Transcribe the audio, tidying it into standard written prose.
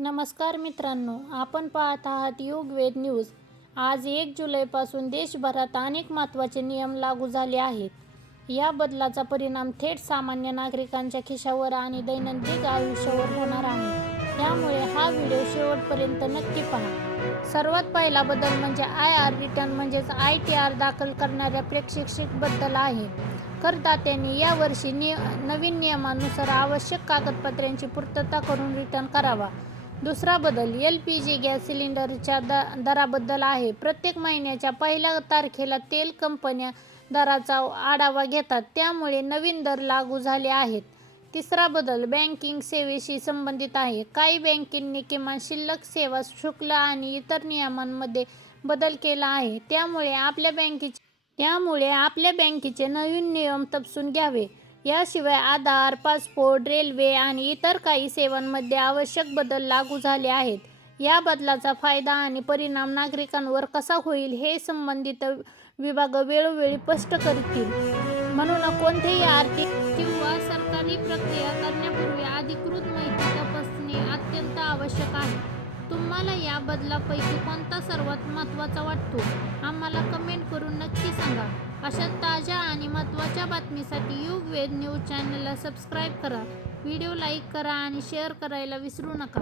नमस्कार मित्रांनो, आपण पाहत आहात युगवेद न्यूज. आज 1 जुलैपासून देशभरात अनेक महत्त्वाचे नियम लागू झाले आहेत. या बदलाचा परिणाम थेट सामान्य नागरिकांच्या खिशावर आणि दैनंदिन आयुष्यावर होणार आहे. त्यामुळे हा व्हिडिओ शेवटपर्यंत नक्की पहा. सर्वात पहिला बदल म्हणजे IR रिटर्न म्हणजेच ITR दाखल करणाऱ्या प्रेक्षकांबद्दल आहे. करदात्यांनी यावर्षी नवीन नियमानुसार आवश्यक कागदपत्रांची पूर्तता करून रिटर्न करावा. दुसरा बदल LPG गॅस सिलेंडरच्या दराबद्दल आहे. प्रत्येक महिन्याच्या पहिल्या तारखेला तेल कंपन्या दराचा आढावा घेतात, त्यामुळे नवीन दर लागू झाले आहेत. तिसरा बदल बँकिंग सेवेशी संबंधित आहे. काही बँकांनी किमान शिल्लक सेवा शुल्क आणि इतर नियमांमध्ये बदल केला आहे. त्यामुळे आपल्या बँकेचे नवीन नियम तपासून घ्यावे. याशिवाय आधार, पासपोर्ट, रेल्वे आणि इतर काही सेवांमध्ये आवश्यक बदल लागू झाले आहेत. या बदलाचा फायदा आणि परिणाम नागरिकांवर कसा होईल हे संबंधित विभाग वेळोवेळी स्पष्ट करतील. म्हणून कोणतीही आर्थिक किंवा सरकारी प्रक्रिया करण्यापूर्वी अधिकृत माहिती तपासणे अत्यंत आवश्यक आहे. तुम्हाला या बदलापैकी कोणता सर्वात महत्त्वाचा वाटतो? आम्हाला कमेंट करून नक्की सांगा. अशा ताज्या आणि महत्त्वाच्या बातमीसाठी युगवेद न्यूज चॅनलला सबस्क्राईब करा. व्हिडिओ लाईक करा आणि शेअर करायला विसरू नका.